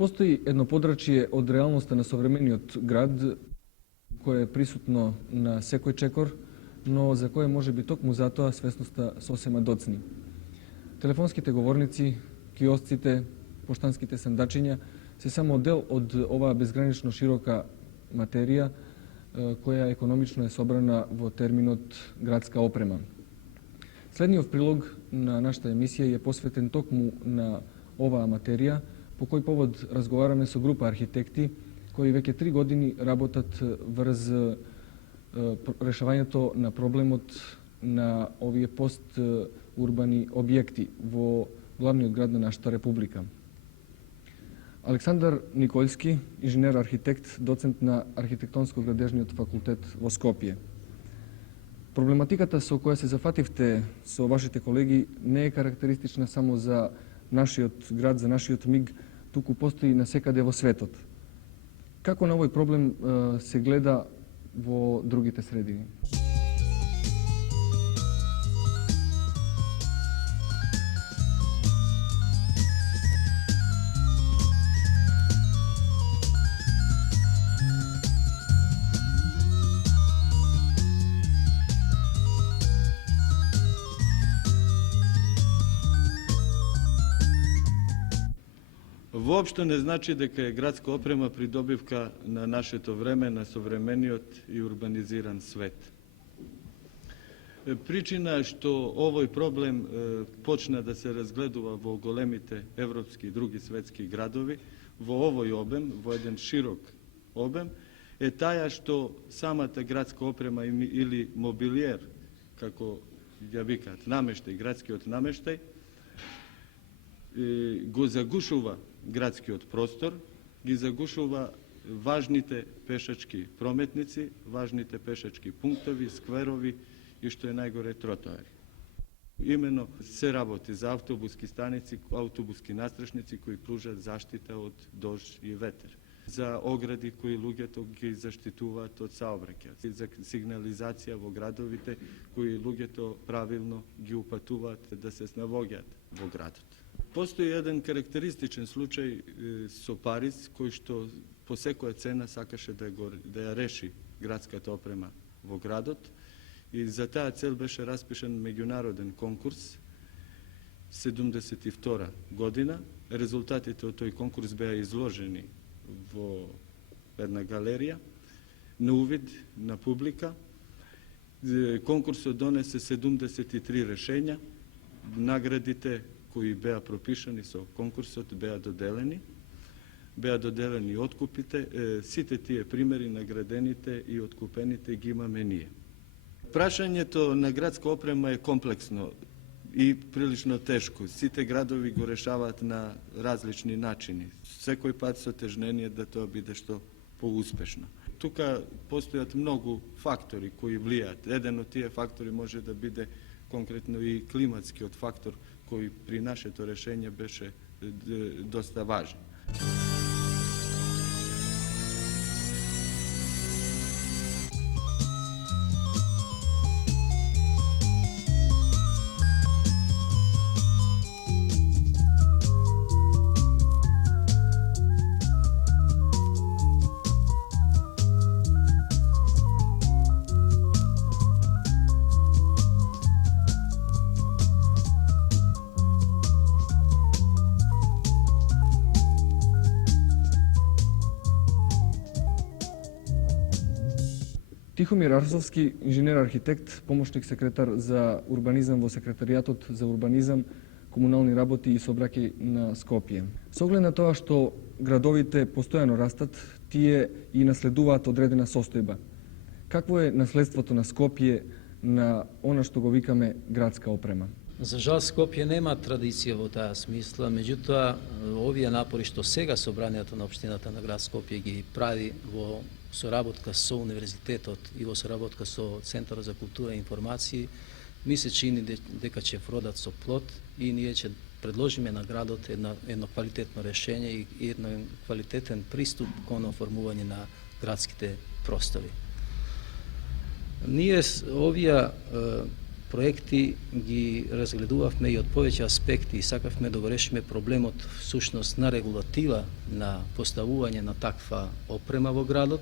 Postoji jedno područje od realnosti na sovremeniот grad koje je prisutno na sekoj čekor, no za koje može biti tokmu zatoa svesноста сосема доцни. Телефонските говорници, киосците, поштанските сандачиња се само дел од оваа безгранично широка материја која економично е собрана во терминот градска опрема. Следниот прилог на нашата емисија е посветен токму на оваа материја, по кој повод разговараме со група архитекти кои веќе 3 години работат врз решавањето на проблемот на овие постурбани објекти во главниот град на нашата република. Александар Николски, инженер-архитект, доцент на архитектонско-градежниот факултет во Скопје. Проблематиката со која се зафативте со вашите колеги не е карактеристична само за нашиот град, за нашиот МИГ, туку постои насекаде во светот. Како на овој проблем се гледа во другите средини? Воопшто не значи дека е градска опрема придобивка на нашето време, на современиот и урбанизиран свет. Причина што овој проблем почна да се разгледува во големите европски и други светски градови, во овој обем, во еден широк обем, е таја што самата градска опрема или мобилиер, како ја викаат, намештај, градскиот намештај, го загушува градскиот простор, ги загушува важните пешачки прометници, важните пешачки пунктови, скверови и што е најгоре тротоари. Имено се работи за автобуски станици, автобуски настрешници кои пружат заштита од дожд и ветер, за огради кои луѓето ги заштитуваат од саобраќај, за сигнализација во градовите кои луѓето правилно ги упатуваат да се снавоѓаат во градот. Постои еден карактеристичен случај со Париз, кој што по секоја цена сакаше да ја реши градската опрема во градот и за таа цел беше распишан меѓународен конкурс 1972 година. Резултатите од тој конкурс беа изложени во една галерија на увид на публика. Конкурсот донесе 73 решења, наградите кои беа пропишани со конкурсот беа доделени откупите, сите тие примери наградените и откупените ги имаме ние. Прашањето на градска опрема е комплексно и прилично тешко. Сите градови го решаваат на различни начини. Секој пат со тежнение да тоа биде што поуспешно. Тука постојат многу фактори кои влијаат. Еден од тие фактори може да биде конкретно и климатскиот фактор кој при нашето решење беше доста важен. Тихомир Арсовски, инженер-архитект, помошник секретар за урбанизам во секретаријатот за урбанизам, комунални работи и сообраќај на Скопје. Со оглед на тоа што градовите постојано растат, тие и наследуваат одредена состојба. Какво е наследството на Скопје на она што го викаме градска опрема? За жал, Скопје нема традиција во таа смисла, меѓутоа овие напори што сега собранието на општината на град Скопје ги прави во соработка со универзитетот и во соработка со Центарот за култура и информации, ми се чини дека ќе вродат со плод и ние ќе предложиме на градот едно квалитетно решење и еден квалитетен приступ кон оформување на градските простори. Ние овие проекти ги разгледувавме и од повеќе аспекти и сакавме да го решиме проблемот всушност на регулатива на поставување на таква опрема во градот,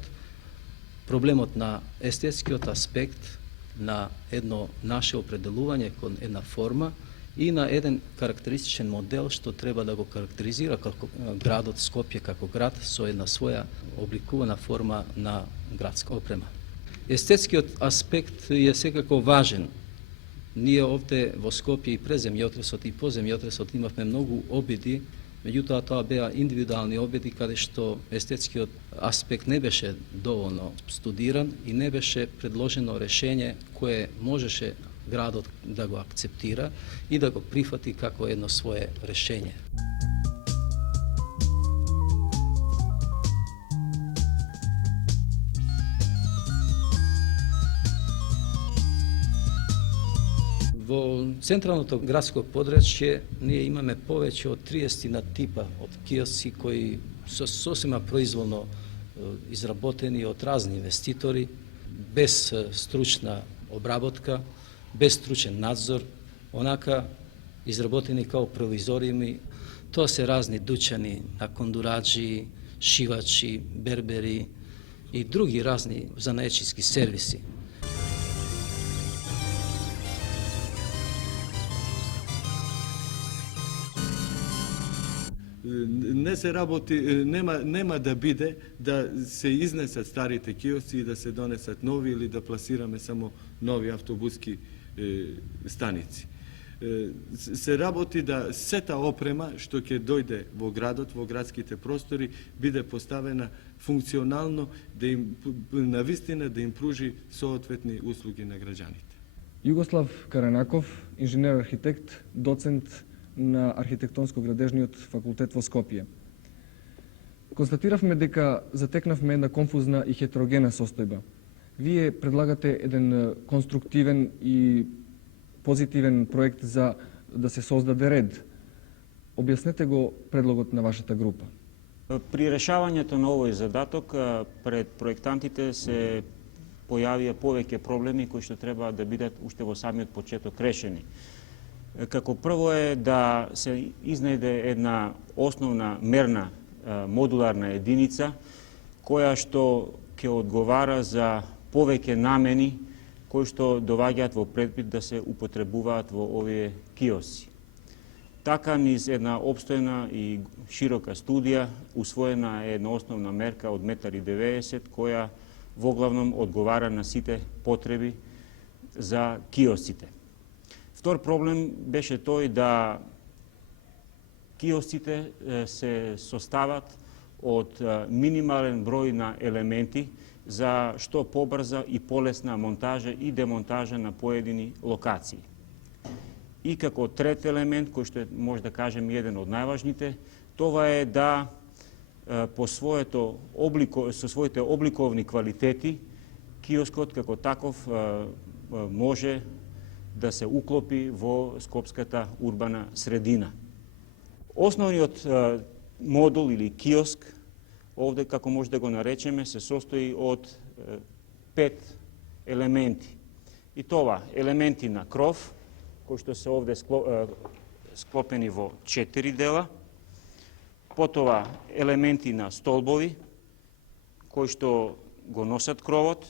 проблемот на естетскиот аспект на едно наше определување кон една форма и на еден карактеристичен модел што треба да го карактеризира како градот Скопје како град со една своја обликувана форма на градска опрема. Естетскиот аспект е секако важен. Ние овде во Скопје и пред земјотресот и по земјотресот имавме многу обиди, меѓутоа тоа беа индивидуални обиди каде што естетскиот аспект не беше доволно студиран и не беше предложено решење кое можеше градот да го акцептира и да го прифати како едно свое решење. Во централното градско подрачје ние имаме повеќе од 30 на типа од киоски кои се сосема произволно изработени од разни инвеститори, без стручна обработка, без стручен надзор, онака изработени као провизориуми. Тоа се разни дучани на кондураджи, шивачи, бербери и други разни занаечиски сервиси. Не се работи, нема да биде да се изнесат старите киоски и да се донесат нови или да пласираме само нови автобуски станици. Се работи да сета опрема што ќе дојде во градот, во градските простори, биде поставена функционално, да им навистина да им пружи соодветни услуги на граѓаните. Југослав Каранаков, инженер-архитект, доцент на архитектонско-градежниот факултет во Скопје. Констатиравме дека затекнавме една конфузна и хетерогена состојба. Вие предлагате еден конструктивен и позитивен проект за да се создаде ред. Објаснете го предлогот на вашата група. При решавањето на овој задаток пред проектантите се појавија повеќе проблеми кои што треба да бидат уште во самиот почеток решени. Како прво е да се изнајде една основна мерна модуларна единица која што ќе одговара за повеќе намени кои што доваѓаат во предвид да се употребуваат во овие киоси. Така низ една обстојна и широка студија усвоена е една основна мерка од 1,90 м која воглавном одговара на сите потреби за киосите. Втор проблем беше тој да киосите се состават од минимален број на елементи за што побрза и полесна монтажа и демонтажа на поедини локации. И како трет елемент, кој што е, може да кажем, еден од најважните, това е да со своите обликовни квалитети киоскот како таков може да се уклопи во скопската урбана средина. Основниот модул или киоск, овде како може да го наречеме, се состои од 5 елементи. И това елементи на кров, кои што се овде склопени во 4 дела, потоа елементи на столбови, кои што го носат кровот,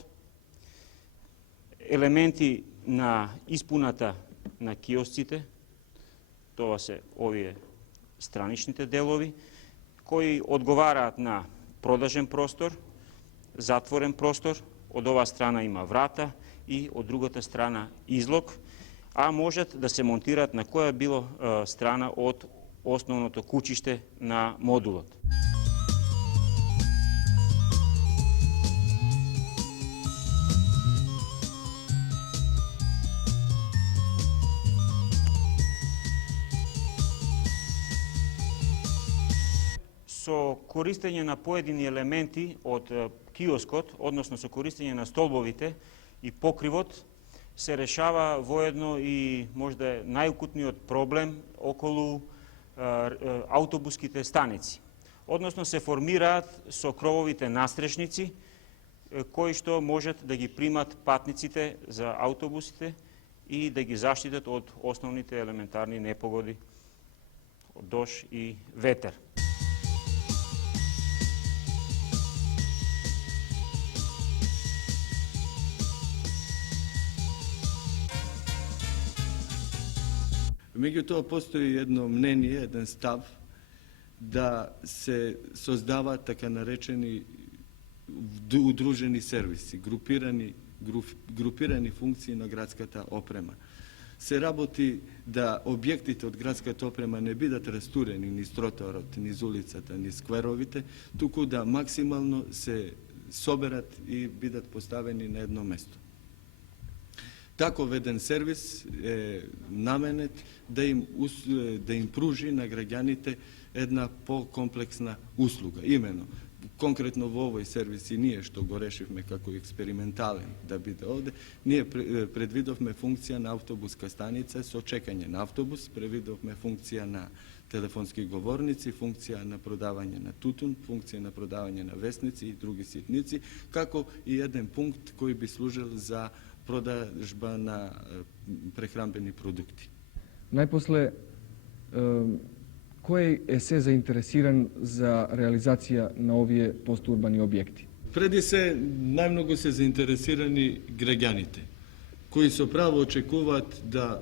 елементи на испуната на киосците, тоа се овие страничните делови, кои одговараат на продажен простор, затворен простор, од оваа страна има врата и од другата страна излог, а можат да се монтираат на која било страна од основното кучиште на модулот. Со користење на поедини елементи од киоскот, односно со користење на столбовите и покривот, се решава воедно и можда најукутниот проблем околу автобуските станици. Односно се формираат со крововите настрешници, кои што можат да ги примат патниците за автобусите и да ги заштитат од основните елементарни непогоди, од дожд и ветер. Меѓутоа постои едно мнение, еден став да се создава така наречени удружени сервиси, групирани функции на градската опрема. Се работи да објектите од градската опрема не бидат растурени низ тротоарот, низ улицата, низ скверовите, туку да максимално се соберат и бидат поставени на едно место. Таков еден сервис е наменет да им пружи на граѓаните една по-комплексна услуга. Имено, конкретно во овој сервис и ние што го решивме како експериментален да биде овде, ние предвидовме функција на автобуска станица со чекање на автобус, предвидовме функција на телефонски говорници, функција на продавање на тутун, функција на продавање на весници и други ситници, како и еден пункт кој би служил за продажба на прехранбени продукти. Најпосле, кој е се заинтересиран за реализација на овие постурбани објекти? Преди се, најмногу се заинтересирани граѓаните, кои со право очекуваат да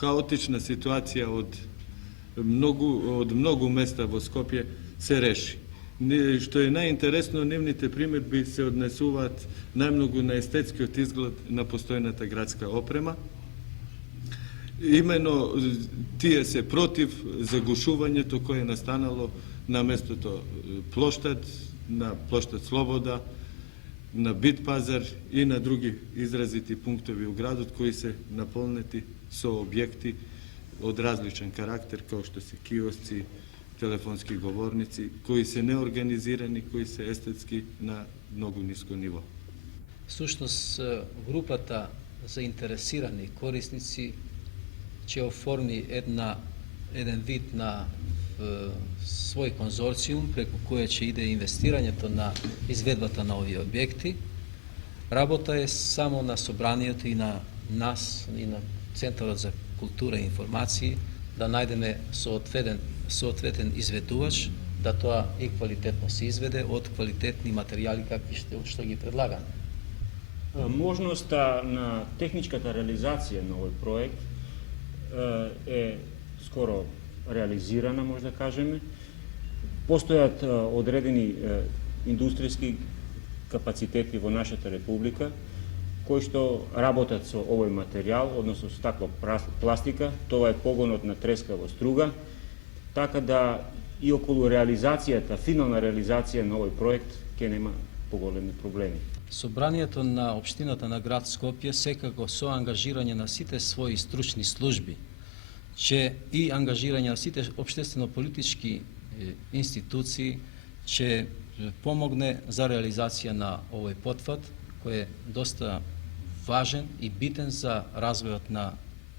хаотична ситуација од многу места во Скопје се реши. Што е најинтересно, нивните примедби се однесуваат најмногу на естетскиот изглед на постојната градска опрема. Имено тие се против загушувањето кое е настанало на местото плоштад, на плоштад Слобода, на Бит пазар и на други изразити пунктови у градот кои се наполнети со објекти од различен карактер, како што се киосци, телефонски говорници, кои се неорганизирани, кои се естетски на многу ниско ниво. Всушност, групата заинтересирани корисници ќе оформи еден вид на свој конзорциум преку кој ќе иде инвестирањето на изведбата на овие објекти. Работа е само на собранието и на нас, и на Центарот за култура и информации, да најдеме соодветен изведувач, да тоа и квалитетно се изведе од квалитетни материјали какви што ги предлагаме. Можноста на техничката реализација на овој проект е скоро реализирана, може да кажеме. Постојат одредени индустријски капацитети во нашата република, кои што работат со овој материјал, односно со таква пластика. Тоа е погонот на трескава струга, така да и околу реализацијата, финална реализација на овој проект ќе нема поголеми проблеми. Собранието на општината на град Скопје секако со ангажирање на сите своји стручни служби, че и ангажирање на сите општествено-политички институции ќе помогне за реализација на овој потфат, кој е доста важен и битен за развојот на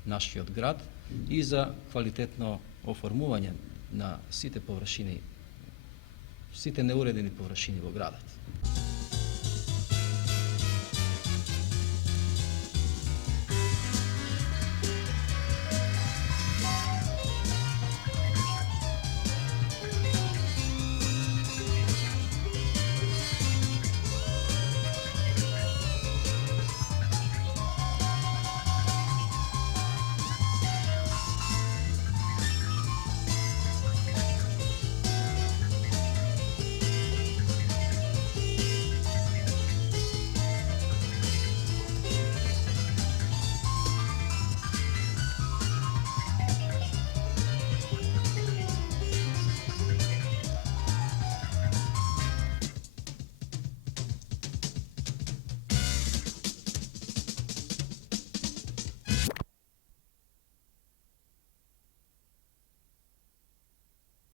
нашиот град и за квалитетно оформување на сите површини, сите неуредени површини во градот.